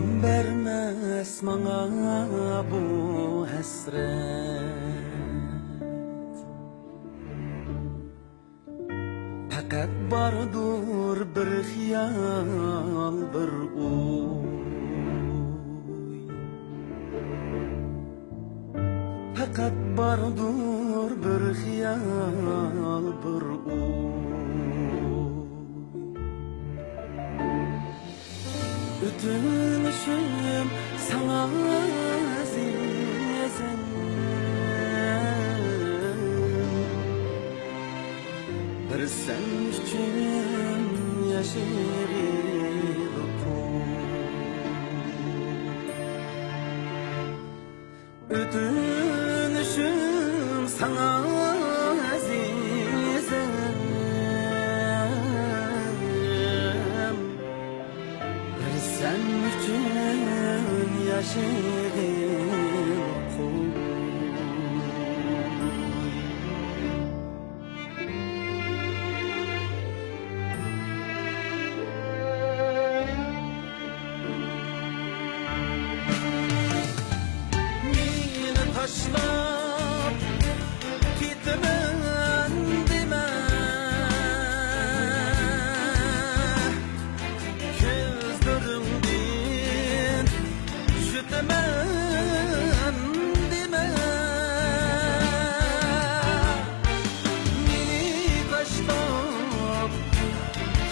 Gam bermez bana bu hasret, fakat bardur bir xiyal, bir uy. Fakat bardur bir xiyal, bir uy. Ötünüşüm sana azizim, bir sen üçün yaşayırım. Ötünüşüm sana azizim, sen üçün yaşayırım. Meni taşlap gitmen deme, gözlerimden şütemen deme. Meni taşlap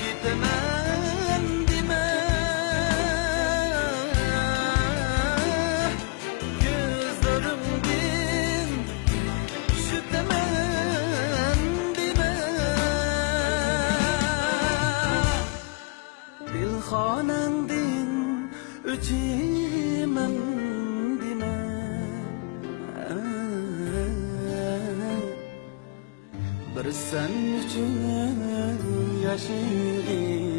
gitmen deme, gözlerimden şütemen deme. Dilxonangdan o'chiman dema, bir sen uchun yashaylik.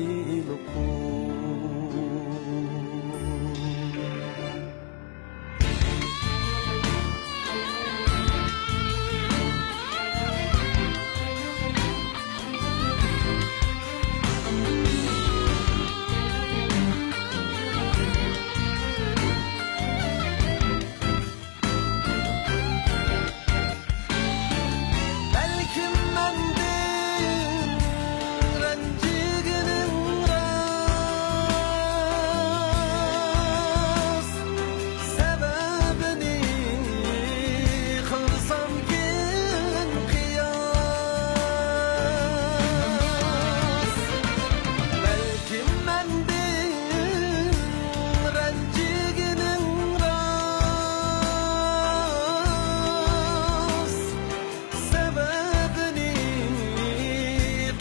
Belkim mendin renciginin ras, sebebini kılsam kin kıyas. Belkim mendin renciginin ras, sebebini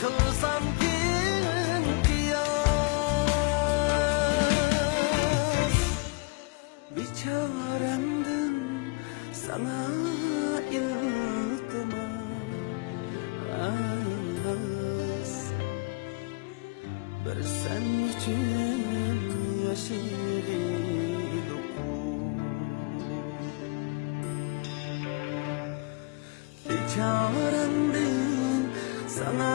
kılsam kin kıyas. Biçaremdin sana iltimas, bir sen için yaşayırım. Biçaremdin sana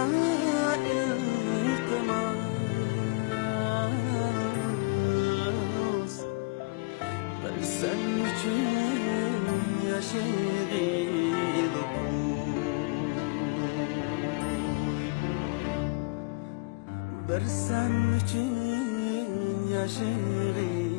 iltimas, bir sen için yaşayırım. Bir sen için yaşayırım.